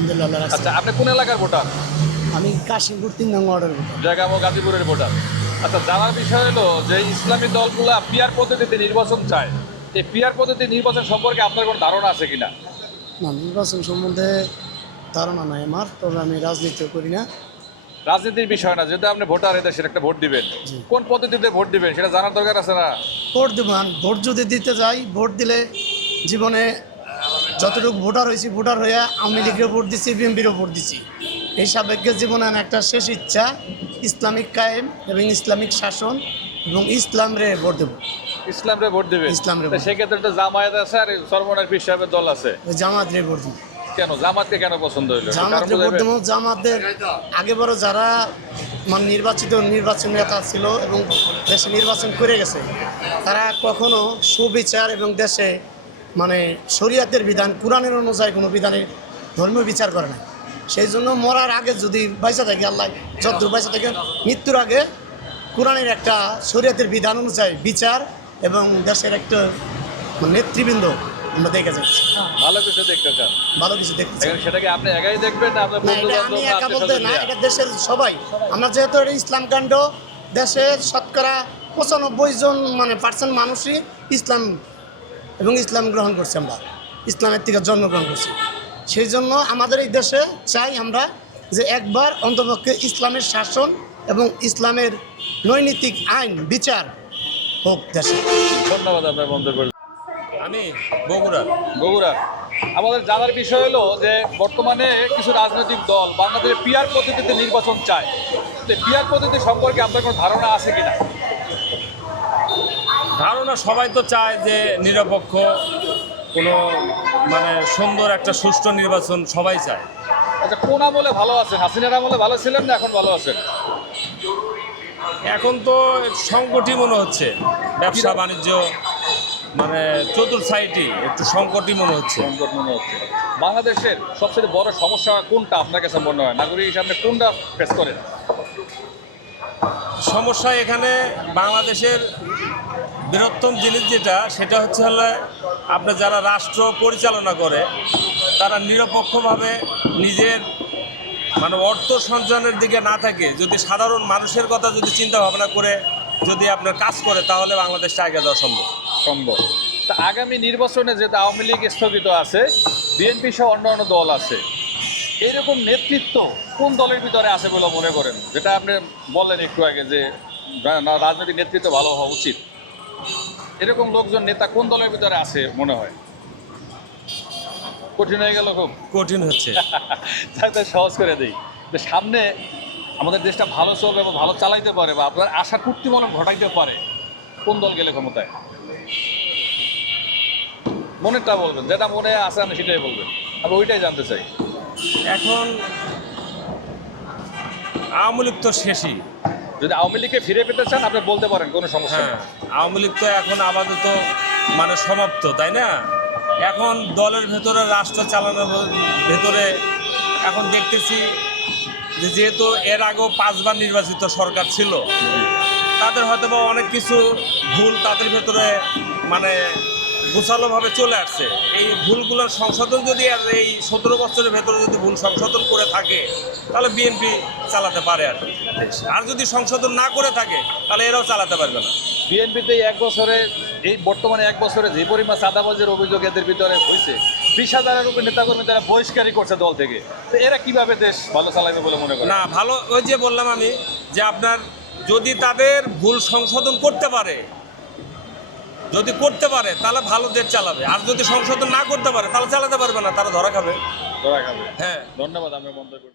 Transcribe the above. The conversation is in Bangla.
আলহামদুলিল্লাহ আচ্ছা আপনি কোন এলাকার ভোটার? আমি কাশিমপুর তিন নং ওয়ার্ডের ভোটার। জায়গামো গাজীপুরের ভোটার। আচ্ছা জানার বিষয় হলো যে ইসলামী দলগুলা পিয়ার পদ্ধতিতে নির্বাচন চায়। এই পিয়ার পদ্ধতি নির্বাচন সম্পর্কে আপনার কোনো ধারণা আছে কিনা? না নির্বাচন সম্বন্ধে ধারণা নাই আমার তবে আমি রাজনীতিও করি না। রাজনীতির বিষয় না যেহেতু আপনি ভোটার এদের সেটা একটা ভোট দিবেন। কোন পদ্ধতিতে ভোট দিবেন সেটা জানার দরকার আছে না? ভোট দেবো ভোট যদি দিতে যাই ভোট দিলে জীবনে যতটুকু ভোটার হয়েছি ভোটার হয়ে আওয়ামী লীগের ভোট দিচ্ছি বিএনপিরও ভোট দিচ্ছি এই সাবেকের জীবনে একটা শেষ ইচ্ছা ইসলামিক কায়েম এবং ইসলামিক শাসন এবং ইসলাম রে ভোট দেবো। ইসলামরে ভোট দেবে? ইসলাম রে। সেক্ষেত্রে একটা জামায়াত আছে আর সর্বনাশ পীর সাহেবের দল আছে? ওই জামাতরে ভোট দেবো। কেন? জামাতকে কেন পছন্দ হইল? জামাতের ভোট? দেবো জামাতের আগে বড় যারা মানে নির্বাচিত নির্বাচন নেতা ছিল এবং দেশে নির্বাচন করে গেছে তারা কখনো সুবিচার এবং দেশে মানে শরীয়তের বিধান কোরআনের অনুযায়ী কোনো বিধানের ধর্মীয় বিচার করে না। সেই জন্য মরার আগে যদি বাইসা থাকে আল্লাহ যতদূর বাইসা থাকে মৃত্যুর আগে কোরআনের একটা শরীয়তের বিধান অনুযায়ী বিচার এবং দেশের একটা নেতৃবৃন্দ আমরা দেখে যাচ্ছি। ভালো কিছু দেখতে চান? ভালো কিছু দেখতে চাই। সেটাকে আপনি একাই দেখবেন না আপনার বন্ধু আমি একা বলতে না এটা দেশের সবাই। আমরা যেহেতু এটা ইসলাম কাণ্ড দেশের শতকরা পঁচানব্বই জন মানে পার্সেন্ট মানুষই ইসলাম এবং ইসলাম গ্রহণ করছি আমরা। ইসলামের থেকে জন্মগ্রহণ করছি। সেই জন্য আমাদের এই দেশে চাই আমরা যে একবার অন্তপক্ষে ইসলামের শাসন এবং ইসলামের নৈমিত্তিক আইন, বিচার হোক দেশে। ধন্যবাদ আপনার মন্তব্য আমি বগুড়ার বগুড়া। আমাদের জানার বিষয় হলো যে বর্তমানে কিছু রাজনৈতিক দল বাংলাদেশে পিয়ার পদ্ধতিতে নির্বাচন চায়। পিয়ার পদ্ধতি সম্পর্কে আপনার কোনো ধারণা আছে কিনা? ধারণা সবাই তো চায় যে নিরপেক্ষ কোনো মানে সুন্দর একটা সুষ্ঠু নির্বাচন সবাই চায়। আচ্ছা কোন আমলে ভালো আছেন? হাসিনার আমলে ভালো ছিলেন না এখন ভালো আছেন? এখন তো সংকটই মনে হচ্ছে ব্যবসা বাণিজ্য মানে চতুর সাইডই একটু সংকটই মনে হচ্ছে। সংকট মনে হচ্ছে। বাংলাদেশের সবচেয়ে বড় সমস্যা কোনটা আপনার কাছে মনে হয়? নাগরিক হিসাবে কোনটা ফেস করেন? সমস্যা এখানে বাংলাদেশের বৃহত্তম জিনিস যেটা, সেটা হচ্ছে হলে আপনার যারা রাষ্ট্র পরিচালনা করে, তারা নিরপেক্ষভাবে নিজের মানে অর্থ সঞ্চয়নের দিকে না থাকে। যদি সাধারণ মানুষের কথা যদি চিন্তা ভাবনা করে, যদি আপনার কাজ করে, তাহলে বাংলাদেশটা আগে যাওয়া সম্ভব। সম্ভব। তা আগামী নির্বাচনে যেহেতু আওয়ামী লীগ স্থগিত আছে, বিএনপি সহ অন্য অন্য দল আছে এরকম নেতৃত্ব কোন দলের ভিতরে আছে বলে মনে করেন? যেটা আপনি বললেন একটু আগে যে রাজনৈতিক নেতৃত্ব ভালো হওয়া উচিত। এরকম লোকজন নেতা কোন দলের ভিতরে আছে মনে হয়? কঠিন হয়ে গেল খুব। কঠিন হচ্ছে। সহজ করে দিই। যে সামনে আমাদের দেশটা ভালো চলবে বা ভালো চালাইতে পারে বা আপনার আশা কূর্তিমলন ঘটাইতে পারে কোন দল গেলে ক্ষমতায়? মনেরটা বলবেন যেটা মনে আছে আমি সেটাই বলবেন। আমি ওইটাই জানতে চাই। এখন আওয়ামী লীগ তো শেষই। যদি আওয়ামী লীগকে ফিরে পেতে চান, আপনি বলতে পারেন, কোনো সমস্যা হ্যাঁ আওয়ামী লীগ তো এখন আপাতত মানে সমাপ্ত, তাই না? এখন দলের ভেতরে, রাষ্ট্র চালানোর ভেতরে, এখন দেখতেছি যে যেহেতু এর আগেও পাঁচবার নির্বাচিত সরকার ছিল, তাদের হয়তো অনেক কিছু ভুল তাদের ভেতরে মানে গোছালোভাবে চলে আসছে। এই ভুলগুলোর সংশোধন যদি আর এই সতেরো বছরের ভেতরে যদি ভুল সংশোধন করে থাকে তাহলে বিএনপি চালাতে পারে আর কি। আর যদি সংশোধন না করে থাকে তাহলে এরাও চালাতে পারবে না। বিএনপিতে এক বছরে এই বর্তমানে এক বছরে যে পরিমাণ চাঁদাবাজের অভিযোগ এদের ভিতরে হয়েছে বিশ হাজারের উপর নেতাকর্মী তারা বহিষ্কারই করছে দল থেকে। তো এরা কীভাবে দেশ ভালো চালাবে বলে মনে করেন? না ভালো ওই যে বললাম আমি যে আপনার যদি তাদের ভুল সংশোধন করতে পারে যদি করতে পারে তাহলে ভালো দেশ চালাবে। আর যদি সংশোধন না করতে পারে তাহলে চালাতে পারবে না তারা ধরা খাবে। ধরা খাবে। হ্যাঁ। ধন্যবাদ আমি করছি।